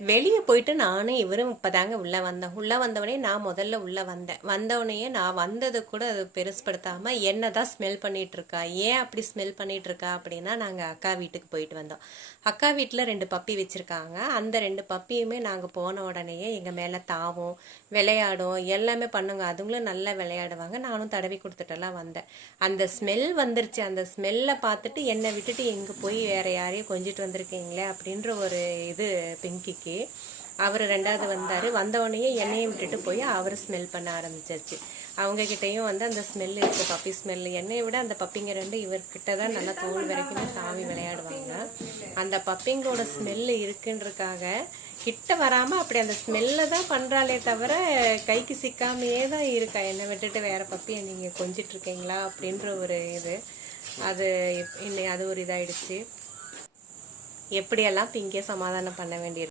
வெளியே போயிட்டு நானும் இவரும் இப்போதாங்க உள்ளே வந்தோம். உள்ளே வந்தவொடனே நான் முதல்ல உள்ளே வந்தேன். வந்தவொடனேயே நான் வந்தது கூட அது பெருசுப்படுத்தாமல் என்ன தான் ஸ்மெல் பண்ணிட்டு இருக்கா, ஏன் அப்படி ஸ்மெல் பண்ணிட்டு இருக்கா அப்படின்னா, நாங்கள் அக்கா வீட்டுக்கு போயிட்டு வந்தோம். அக்கா வீட்டில் 2 பப்பி வச்சுருக்காங்க. அந்த 2 பப்பியுமே நாங்கள் போன உடனேயே எங்கள் மேலே தாவும், விளையாடும், எல்லாமே பண்ணுங்க. அதுங்களும் நல்லா விளையாடுவாங்க. நானும் தடவி கொடுத்துட்டெல்லாம் வந்தேன். அந்த ஸ்மெல் வந்துருச்சு. அந்த ஸ்மெல்லை பார்த்துட்டு என்னை விட்டுட்டு எங்கே போய் வேற யாரையும் கொஞ்சிட்டு வந்திருக்கீங்களே அப்படின்ற ஒரு இது பிங்கிக்கு. அவர் 2வது வந்தார். வந்தவொடனே எண்ணெயை விட்டுட்டு போய் அவர் ஸ்மெல் பண்ண ஆரம்பிச்சிருச்சு. அவங்கக்கிட்டையும் வந்து அந்த ஸ்மெல் இருக்குது, பப்பி ஸ்மெல்லு. என்னையை விட அந்த பப்பிங்க 2 இவர்கிட்ட தான் நல்லா தோல் வரைக்குமே தாவி விளையாடுவாங்க. அந்த பப்பிங்களோட ஸ்மெல்லு இருக்குன்றக்காக கிட்ட வராமல் அப்படி அந்த ஸ்மெல்லை தான் பண்ணுறாளே தவிர கைக்கு சிக்காமையே தான் இருக்கா. என்னை விட்டுட்டு வேறு பப்பியை நீங்கள் கொஞ்சிட்ருக்கீங்களா அப்படின்ற ஒரு இது. அது அது ஒரு இதாகிடுச்சு. எப்படியெல்லாம் பிங்கே சமாதானம் பண்ண வேண்டியிருக்கு.